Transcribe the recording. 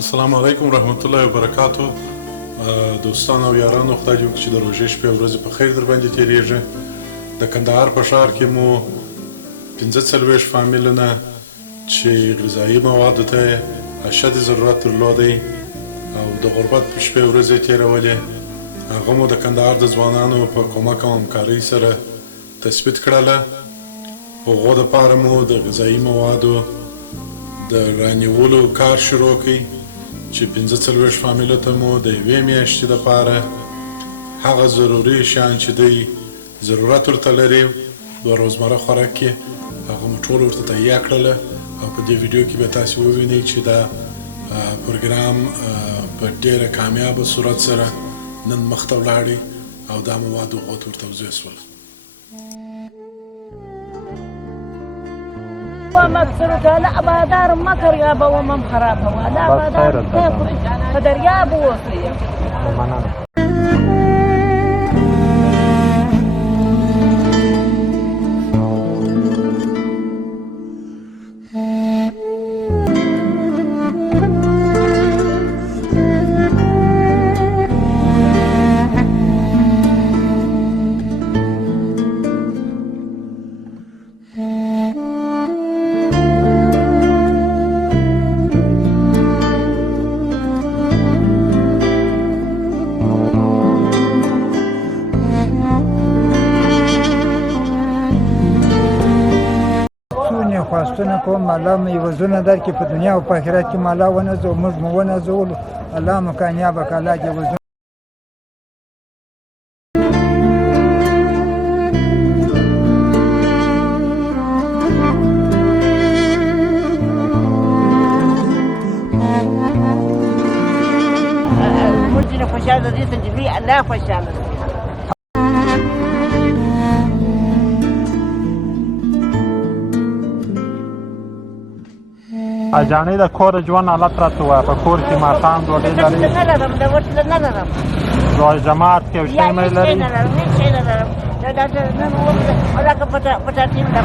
السلام علیکم ورحمت الله وبرکاتو. دوستانو او یارانو، خدای دې وکړي چې د روژې شپې او ورځې په خیر در باندې تېرېږي. د کندهار په ښار کې مو 45 فامیلونه چې غذایي موادو ته یې اشد ضرورت درلودی او د غربت په شپې او ورځې تېرولې، هغه مو د کندهار د ځوانانو په کومک او همکارۍ سره تثبیت کړله. هغو دپاره مو د غذایي موادو د رانیولو کار شروع کړئ چې 45 فامیلو ته مو د یوې میاشتې دپاره هغه ضروري شیان چې دوی ضرورت ورته لري د روزمره خوراک کې، هغه مو ټول ورته تهیه کړله. او په دې ویډیو کې به تاسې ووینئ چې دا پروګرام په ډېره کامیابه صورت سره نن مخته ولاړی او دا مواد هغو ته ورتوضیح شول. مغفرة لا بادار مكر يا بو ومم خرابها لا بادار قدر يا بو وصية خواستونه کوم الله مې عوضونه درکړي په دنیا او په آخرت کې مو الله ونازوو، موږ مو ونازولو، الله مو کامیابه کړه، الله دې عوضونه مجرم فشال دي تجري الله فشال اجانې د کور ژوند حالت راته ووایه. په کور کې ماښام ډوډۍ لرئ؟ نه لرم، د ورسره نه لرم. جماعت کې یو شی مې لري؟ نه لرم، هېڅ شی نه لرم. دا نن هغه پټه ټیم ده.